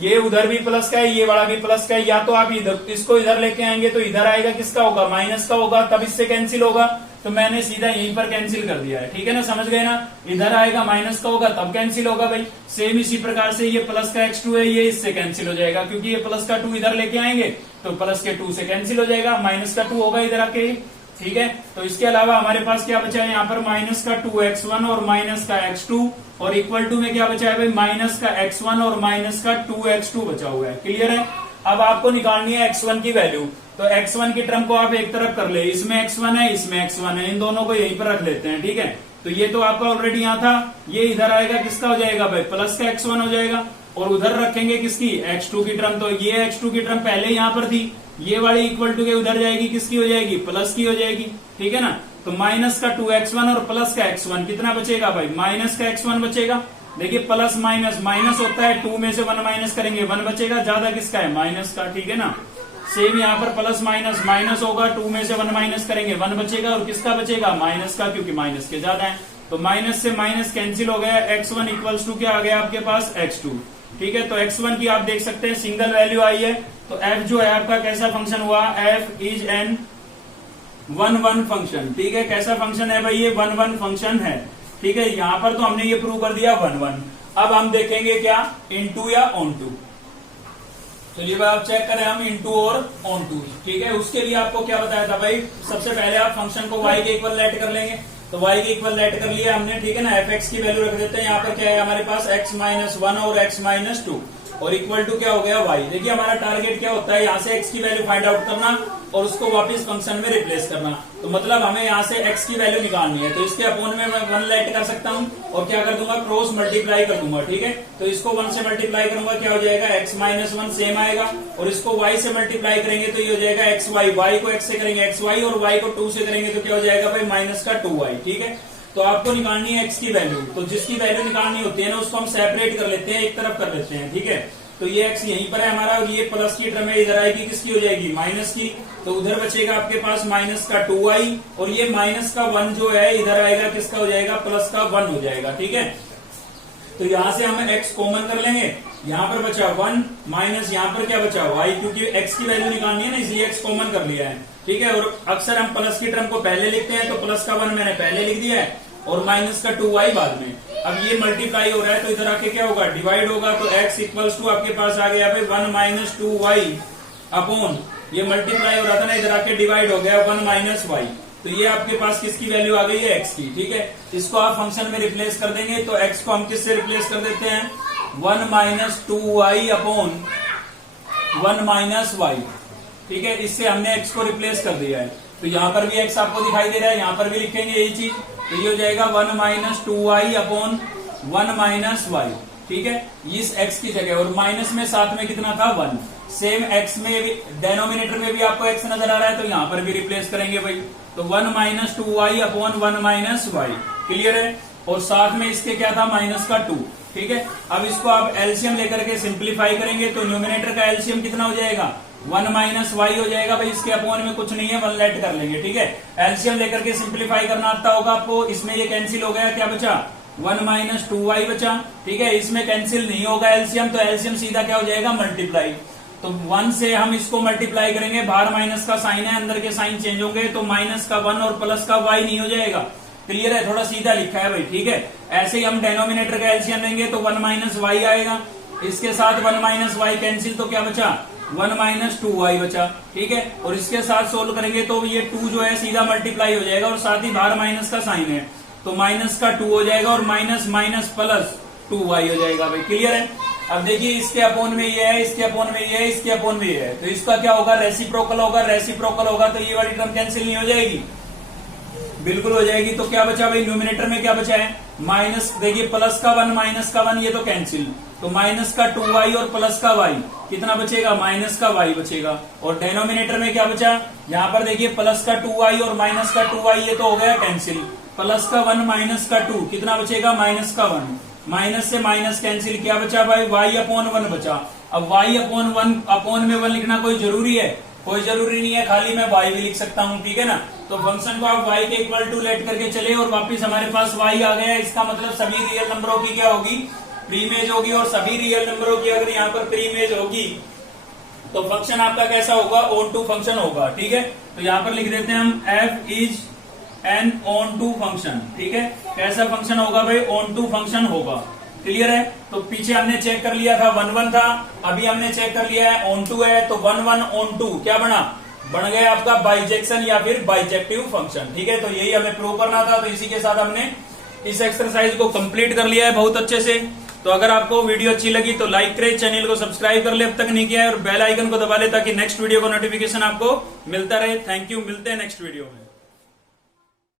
ये उधर भी प्लस का है, ये बड़ा भी प्लस का है। या तो आप इधर इसको इधर लेके आएंगे तो इधर आएगा किसका होगा, माइनस का होगा, तब इससे कैंसिल होगा। तो मैंने सीधा यहीं पर कैंसिल कर दिया है, ठीक है ना, समझ गए ना। इधर आएगा माइनस का होगा तब कैंसिल होगा भाई। सेम इसी प्रकार से ये प्लस का x2 है, ये इससे कैंसिल हो जाएगा, क्योंकि ये प्लस का 2 इधर लेके आएंगे तो प्लस के 2 से कैंसिल हो जाएगा, माइनस का 2 होगा इधर आके, ठीक है। तो इसके अलावा हमारे पास क्या बचा है, यहाँ पर माइनस का 2x1 और माइनस का x2, और इक्वल टू में क्या बचा है भाई, माइनस का x1 और माइनस का 2x2 बचा हुआ है, क्लियर है। अब आपको निकालनी है x1 की वैल्यू, तो x1 की टर्म को आप एक तरफ कर ले, इसमें x1 है, इसमें x1 है, इन दोनों को यहीं पर रख लेते हैं, ठीक है। तो ये तो आपका ऑलरेडी यहाँ था, ये इधर आएगा, किसका हो जाएगा भाई, प्लस का x1 हो जाएगा, और उधर रखेंगे किसकी, x2 की टर्म। तो ये x2 की टर्म पहले यहाँ पर थी, ये वाली इक्वल टू के उधर जाएगी, किसकी हो जाएगी, प्लस की हो जाएगी, ठीक है ना। तो माइनस का 2x1 और प्लस का x1 कितना बचेगा भाई, माइनस का x1 बचेगा। देखिए प्लस माइनस माइनस होता है, 2 में से 1 माइनस करेंगे 1 बचेगा, ज्यादा किसका है, माइनस का, ठीक है ना। सेम यहाँ पर प्लस माइनस माइनस होगा, 2 में से 1 माइनस करेंगे 1 बचेगा, और किसका बचेगा, माइनस का, क्योंकि माइनस के ज्यादा है। तो माइनस से माइनस कैंसिल हो गया, x1 इक्वल्स टू क्या आ गया आपके पास, x2, ठीक है। तो x1 की आप देख सकते हैं सिंगल वैल्यू आई है। तो f जो है आपका कैसा फंक्शन हुआ, f इज एन 1-1 फंक्शन, ठीक है। कैसा फंक्शन है भाई, ये 1-1 फंक्शन है, ठीक है। यहाँ पर तो हमने ये प्रूव कर दिया 1-1। अब हम देखेंगे क्या, इनटू या ऑनटू। चलिए भाई आप चेक करें, हम इनटू और ऑनटू, ठीक है। उसके लिए आपको क्या बताया था भाई, सबसे पहले आप फंक्शन को y के इक्वल लेट कर लेंगे। तो y के इक्वल लेट कर लिया हमने, ठीक है ना। fx की वैल्यू रख देते हैं, यहाँ पर क्या है हमारे पास x-1 और x-2 और इक्वल टू क्या हो गया y। देखिए हमारा टारगेट क्या होता है, यहाँ से x की वैल्यू फाइंड आउट करना और उसको वापस फंक्शन में रिप्लेस करना। तो मतलब हमें यहाँ से x की वैल्यू निकालनी है, तो इसके अपोन में मैं 1 लेट कर सकता हूँ और क्या कर दूंगा, क्रॉस मल्टीप्लाई कर दूंगा, ठीक है। तो इसको 1 से मल्टीप्लाई करूंगा, क्या हो जाएगा, x-1 सेम आएगा, और इसको y से मल्टीप्लाई करेंगे तो ये हो जाएगा xy, y को x से करेंगे xy और y को 2 से करेंगे तो क्या हो जाएगा भाई, माइनस का 2y, ठीक है। तो आपको निकालनी है x की वैल्यू, तो जिसकी वैल्यू निकालनी होती है ना उसको हम सेपरेट कर लेते हैं, एक तरफ कर लेते हैं, ठीक है। तो ये x यहीं पर है हमारा, और ये प्लस की टर्म है, इधर आएगी किसकी हो जाएगी, माइनस की। तो उधर बचेगा आपके पास माइनस का 2y, और ये माइनस का 1 जो है इधर आएगा, किसका हो जाएगा, प्लस का 1 हो जाएगा, ठीक है। तो यहां से हम x कॉमन कर लेंगे, यहाँ पर बचा 1 माइनस यहाँ पर क्या बचा y, क्योंकि x की वैल्यू निकालनी है ना, इसलिए x कॉमन कर लिया है, ठीक है। और अक्सर हम प्लस की टर्म को पहले लिखते हैं, तो प्लस का 1 मैंने पहले लिख दिया है और माइनस का 2y बाद में। अब ये मल्टीप्लाई हो रहा है तो इधर आके क्या होगा, डिवाइड होगा। तो x इक्वल्स टू आपके पास आ गया भाई 1 माइनस 2y अपॉन, ये मल्टीप्लाई हो रहा था ना, इधर आके डिवाइड हो गया 1 माइनस y। तो ये आपके पास किसकी वैल्यू आ गई है, x की, ठीक है। इसको आप फंक्शन में रिप्लेस कर देंगे, तो x को हम किससे रिप्लेस कर देते हैं, 1 minus 2y upon 1 minus y, ठीक है। इससे हमने x को रिप्लेस कर दिया है। तो यहाँ पर भी x आपको दिखाई दे रहा है, यहाँ पर भी लिखेंगे यही चीज, तो ये हो जाएगा 1 minus 2y upon 1 minus y, ठीक है। इस x की जगह, और माइनस में साथ में कितना था, 1। सेम x में भी डेनोमिनेटर में भी आपको x नजर आ रहा है, तो यहाँ पर भी रिप्लेस करेंगे भाई। तो 1 minus 2y upon 1 minus y, clear है। और साथ में इसके क्या था, माइनस का 2, ठीक है। अब इसको आप एलसीएम लेकर के सिंप्लीफाई करेंगे, तो न्यूमिनेटर का एलसीएम कितना हो जाएगा, 1 माइनस वाई हो जाएगा भाई। इसके अपोन में कुछ नहीं है, 1 लेट कर लेंगे, ठीक है। एलसीएम लेकर के सिंप्लीफाई करना आता होगा आपको। इसमें ये कैंसिल हो गया, क्या बचा, 1 माइनस 2y बचा, ठीक है। इसमें कैंसिल नहीं होगा एलसीएम, तो एलसीएम सीधा क्या हो जाएगा, मल्टीप्लाई। तो 1 से हम इसको मल्टीप्लाई करेंगे, बाहर माइनस का साइन है, अंदर के साइन चेंज होंगे, तो माइनस का 1 और प्लस का y नहीं हो जाएगा, क्लियर है। थोड़ा सीधा लिखा है भाई, ठीक है। ऐसे ही हम डेनोमिनेटर का एलसीएम लेंगे तो 1 माइनस वाई आएगा, इसके साथ 1 माइनस वाई कैंसिल, तो क्या बचा, 1 माइनस 2y बचा, ठीक है। और इसके साथ सोल्व करेंगे तो ये 2 जो है सीधा मल्टीप्लाई हो जाएगा, और साथ ही बाहर माइनस का साइन है, तो माइनस का 2 हो जाएगा, और माइनस माइनस प्लस 2y हो जाएगा भाई, क्लियर है। अब देखिए इसके अपोन में ये है, इसके अपोन में ये है, इसके अपोन में ये है, तो इसका क्या होगा, रेसिप्रोकल होगा। रेसिप्रोकल होगा तो ये वाली टर्म कैंसिल नहीं हो जाएगी, बिल्कुल हो जाएगी। तो क्या बचा भाई, न्यूमिनेटर में क्या बचा है, माइनस, देखिए प्लस का 1 माइनस का 1, ये तो कैंसिल, तो माइनस का 2y और प्लस का y कितना बचेगा, माइनस का y बचेगा। और डेनोमिनेटर में क्या बचा, यहाँ पर देखिए प्लस का 2y और माइनस का 2y, ये तो हो गया कैंसिल। प्लस का 1 माइनस का 2 कितना बचेगा, माइनस का 1, माइनस से माइनस कैंसिल, क्या बचा भाई, y अपॉन 1 बचा। अब y अपॉन 1, अपोन में 1 लिखना कोई जरूरी है, कोई जरूरी नहीं है, खाली मैं y भी लिख सकता हूँ, ठीक है ना। तो फंक्शन को आप y के इक्वल टू लेट करके चले, और वापिस हमारे पास y आ गया। इसका मतलब सभी रियल नंबरों की क्या होगी, प्री इमेज होगी, और सभी रियल नंबरों की अगर यहाँ पर प्री इमेज होगी तो फंक्शन आपका कैसा होगा, ऑन टू फंक्शन होगा, ठीक है। तो यहाँ पर लिख देते हैं हम f is an onto function, ठीक है। कैसा फंक्शन होगा भाई, ऑन टू फंक्शन होगा, क्लियर है। तो पीछे हमने चेक कर लिया था 1-1 था, अभी हमने चेक कर लिया है ऑन टू है, तो 1-1 ऑन टू क्या बना, बन गया आपका बाइजेक्शन या फिर बाइजेक्टिव फंक्शन, ठीक है। तो यही हमें प्रूव करना था, तो इसी के साथ हमने इस एक्सरसाइज को कंप्लीट कर लिया है बहुत अच्छे से। तो अगर आपको वीडियो अच्छी लगी तो लाइक करें, चैनल को सब्सक्राइब कर ले अब तक नहीं किया है, और बेल आइकन को दबा ले ताकि नेक्स्ट वीडियो का नोटिफिकेशन आपको मिलता रहे। थैंक यू, मिलते हैं नेक्स्ट वीडियो में।